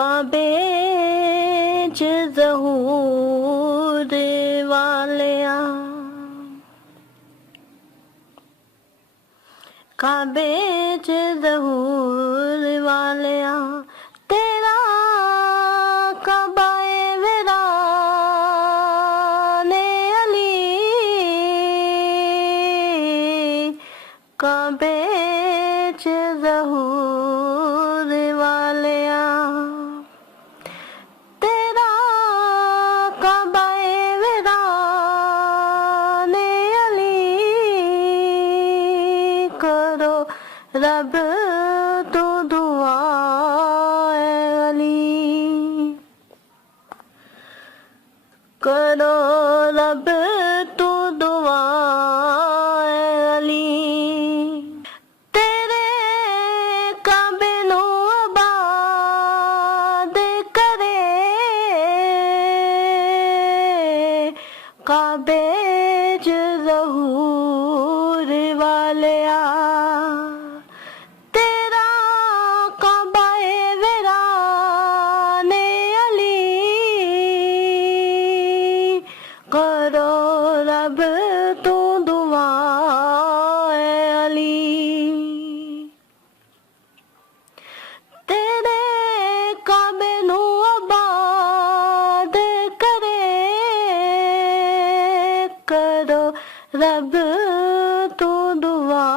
काबे च ज़हूर वालिया, काबे च ज़हूर वालिया, तेरा कबाए वीराने अली, काबे च ज़हूर वालिया, तेरा कबाए वीराने अली, करो रब तो दुआ अली, करो रब तो दुआ अली, तेरे काबे नू आबाद करे, काबे च ज़हूर वालिया, तेरा काबाए वीराने अली, करो रब तो दुआ अली, तेरे काबे नू आबाद करे, करो रब तो दुआ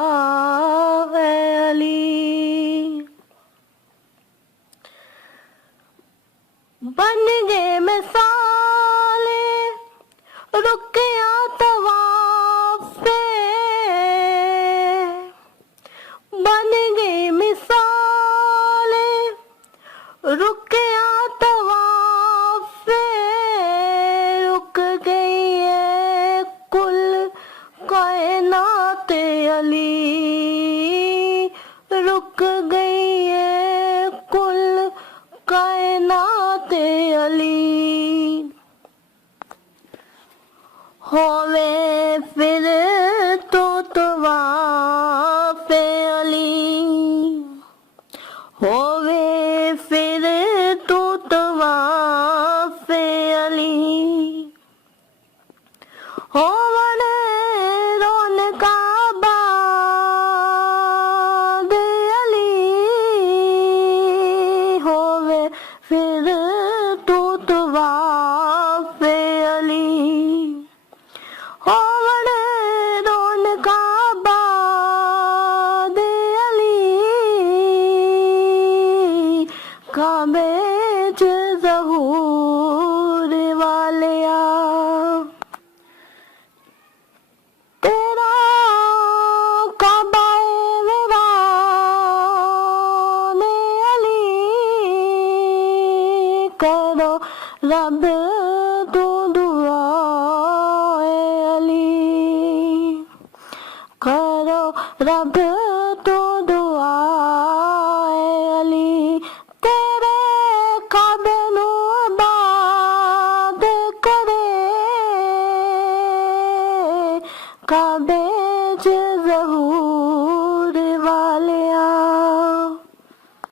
अली, बन गए मिसाले रुकिया तवाफे, बन गई मिसाले रुकिया तवाफे, रुक गई है कुल कायनात अली, रुक गई है कुल कायनात अली, होवे फिर तो तवाफ़े अली, होवे फिर तो तवाफ़े अली, होवन रौनका बाद अली, होवे फिर तो तवाफ़े अली, होवन रौनका बाद अली, काबे च ज़हूर वालिया, तेरा काबाए वीराने अली, करो रब तो दुआ अली, करो रब तो दुआ